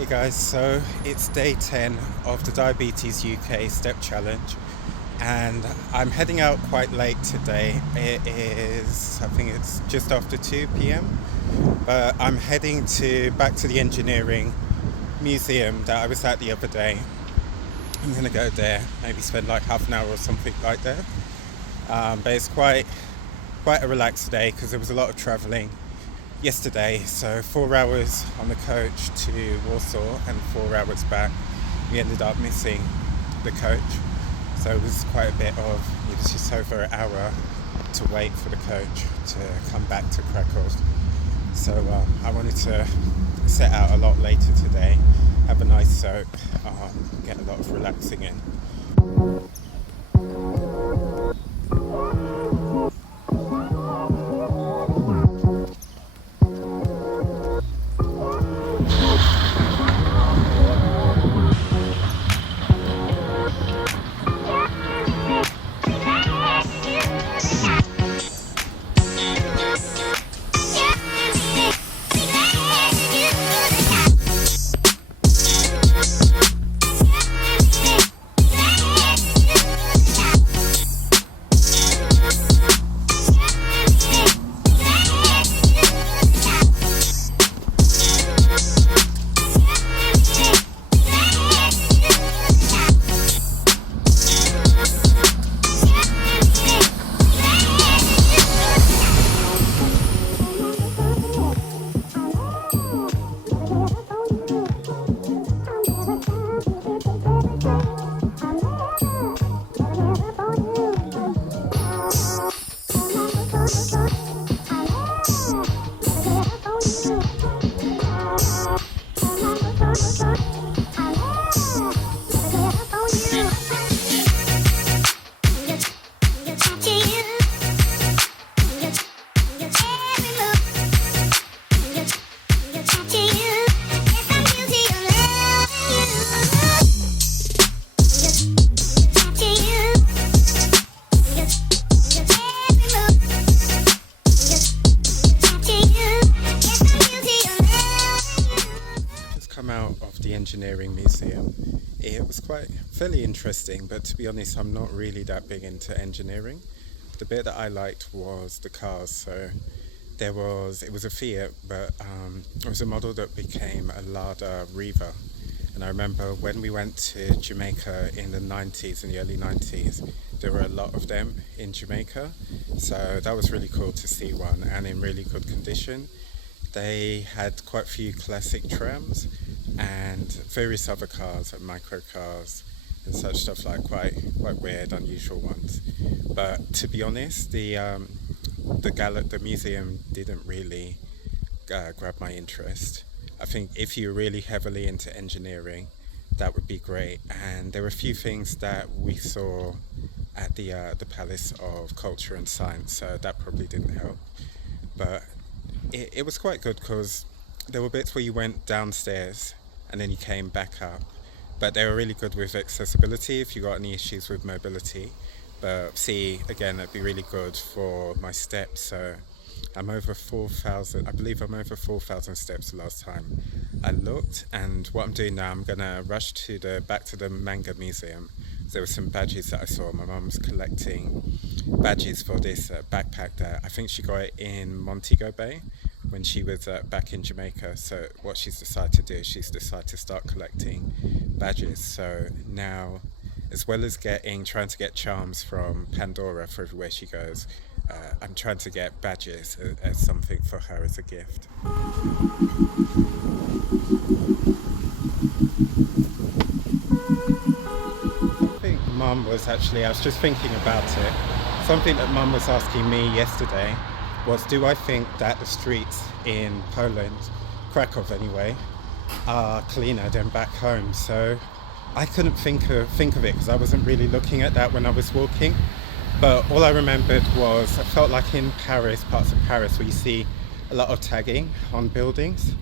Hey guys, so it's day 10 of the Diabetes UK Step Challenge, and I'm heading out quite late today. It is, I think it's just after 2 p.m., but I'm heading back to the engineering museum that I was at the other day. I'm gonna go there, maybe spend like half an hour or something like that. But it's quite a relaxed day because there was a lot of traveling yesterday, so 4 hours on the coach to Warsaw and 4 hours back. We ended up missing the coach, so it was quite a bit of, it was just over an hour to wait for the coach to come back to Krakow. So I wanted to set out a lot later today, have a nice soak, get a lot of relaxing in. Out of the engineering museum. It was quite fairly interesting, but to be honest, I'm not really that big into engineering. The bit that I liked was the cars. So it was a Fiat, but it was a model that became a Lada Riva. And I remember when we went to Jamaica in the 90s, in the early 90s, there were a lot of them in Jamaica. So that was really cool to see one, and in really good condition. They had quite a few classic trams and various other cars, like micro cars and such stuff, like quite weird, unusual ones. But to be honest, the museum didn't really grab my interest. I think if you're really heavily into engineering, that would be great. And there were a few things that we saw at the Palace of Culture and Science, so that probably didn't help. But it was quite good because there were bits where you went downstairs and then you came back up, but they were really good with accessibility if you got any issues with mobility. But see, again, that'd be really good for my steps. So I'm over 4,000, I believe I'm over 4,000 steps the last time I looked. And what I'm doing now, I'm gonna rush back to the manga museum. There were some badges that I saw. My mum's collecting badges for this backpack that I think she got it in Montego Bay when she was back in Jamaica. So what she's decided to do is she's decided to start collecting badges. So now, as well as trying to get charms from Pandora for everywhere she goes, I'm trying to get badges as something for her as a gift. I was just thinking about it. Something that Mum was asking me yesterday was, do I think that the streets in Poland, Krakow anyway, are cleaner than back home? So I couldn't think of it because I wasn't really looking at that when I was walking. But all I remembered was I felt like in Paris, parts of Paris, where you see a lot of tagging on buildings.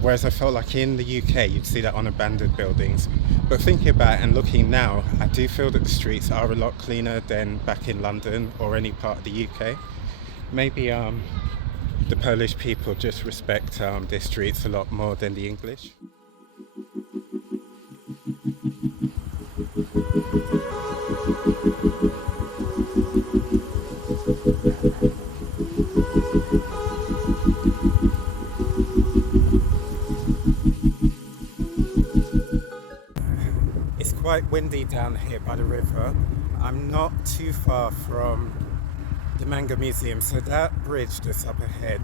Whereas I felt like in the UK you'd see that on abandoned buildings. But thinking about it and looking now, I do feel that the streets are a lot cleaner than back in London or any part of the UK. Maybe the Polish people just respect their streets a lot more than the English. It's quite windy down here by the river. I'm not too far from the Manga Museum, so that bridge that's up ahead,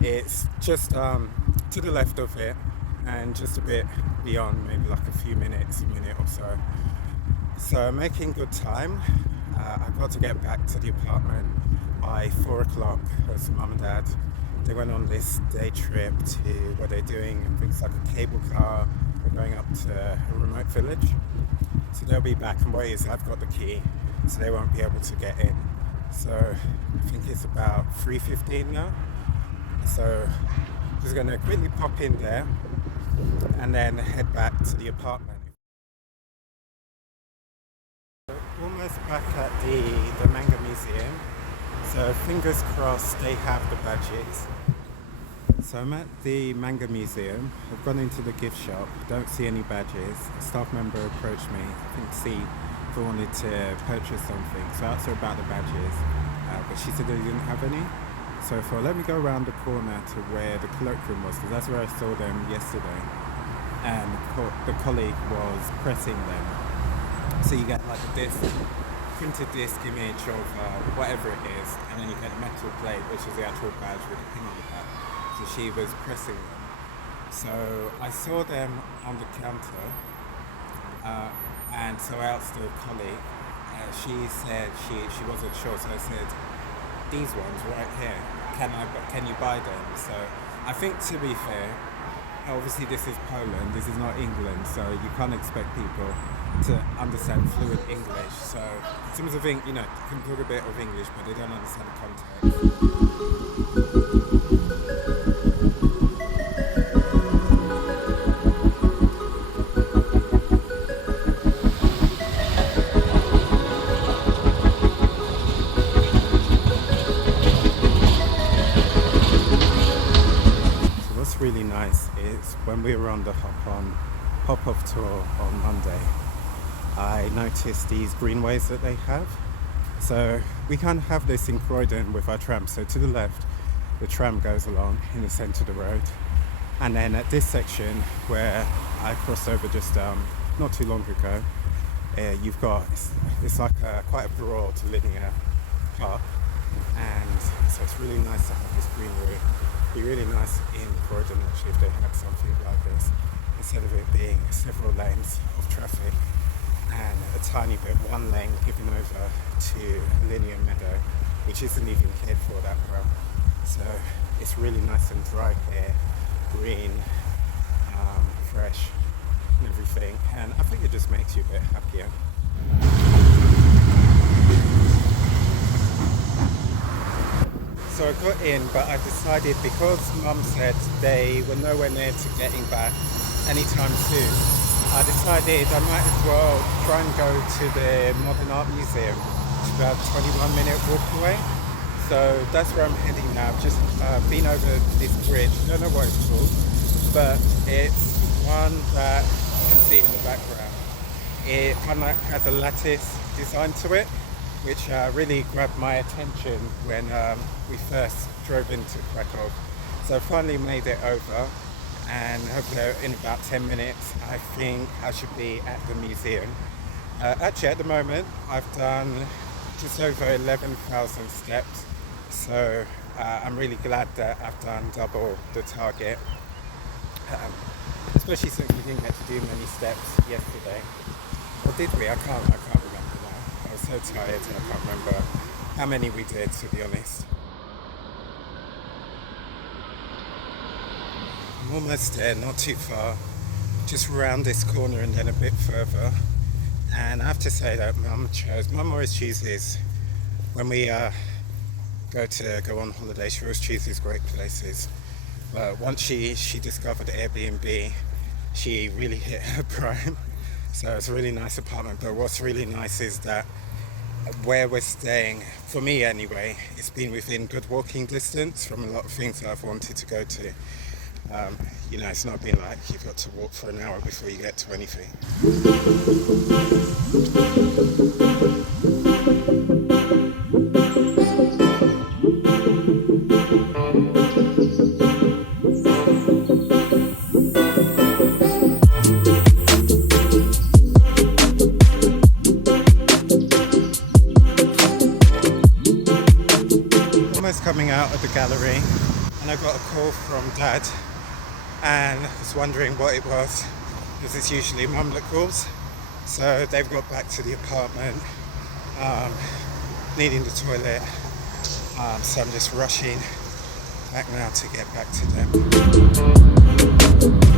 it's just to the left of it and just a bit beyond, maybe like a few minutes, a minute or so. So I'm making good time. I've got to get back to the apartment by 4 o'clock because mum and dad, they went on this day trip to where they're doing things like a cable car. We're going up to a remote village. So they'll be back, and what is, I've got the key, so they won't be able to get in. So I think it's about 3:15 now. So just gonna quickly pop in there and then head back to the apartment. Almost back at the Manga Museum. So fingers crossed they have the badges. So I'm at the Manga Museum. I've gone into the gift shop, don't see any badges. A staff member approached me, I think see if I wanted to purchase something. So I asked her about the badges, but she said they didn't have any. So I thought, let me go around the corner to where the cloakroom was, because that's where I saw them yesterday. And the colleague was pressing them. So you get like a disc, printed disc image of whatever it is, and then you get a metal plate, which is the actual badge with a pin on the back. So she was pressing them. So I saw them on the counter, and so I asked a colleague. She said she wasn't sure, so I said, these ones right here, can you buy them? So I think, to be fair, obviously this is Poland, this is not England, so you can't expect people to understand fluent English. So sometimes I think, can talk a bit of English, but they don't understand the context. Really nice is when we were on the hop-off tour on Monday, I noticed these greenways that they have. So we kind of have this in Croydon with our tram. So to the left, the tram goes along in the centre of the road, and then at this section where I crossed over just not too long ago, you've got it's like quite a broad linear park, and so it's really nice to have this greenery. It'd be really nice in Croydon actually if they had something like this, instead of it being several lanes of traffic and a tiny bit, one lane given over to a linear meadow, which isn't even cared for that well. So it's really nice and dry here, green, fresh and everything, and I think it just makes you a bit happier. So I got in, but I decided, because Mum said they were nowhere near to getting back anytime soon, I decided I might as well try and go to the Modern Art Museum. It's about a 21-minute walk away. So that's where I'm heading now. I've just been over this bridge. I don't know what it's called, but it's one that you can see it in the background. It kind of like has a lattice design to it, which really grabbed my attention when we first drove into Krakow. So I finally made it over, and hopefully in about 10 minutes I think I should be at the museum. Actually at the moment I've done just over 11,000 steps, so I'm really glad that I've done double the target, especially since we didn't get to do many steps yesterday. Or did we? I can't remember now. I was so tired and I can't remember how many we did, to be honest. I'm almost there, not too far. Just round this corner and then a bit further. And I have to say that Mum always chooses, when we go on holiday, she always chooses great places. But once she discovered Airbnb, she really hit her prime. So it's a really nice apartment, but what's really nice is that where we're staying, for me anyway, it's been within good walking distance from a lot of things that I've wanted to go to. It's not been like you've got to walk for an hour before you get to anything. Almost coming out of the gallery, and I got a call from Dad, and was wondering what it was, because it's usually Mum that calls. So they've got back to the apartment, needing the toilet, so I'm just rushing back now to get back to them.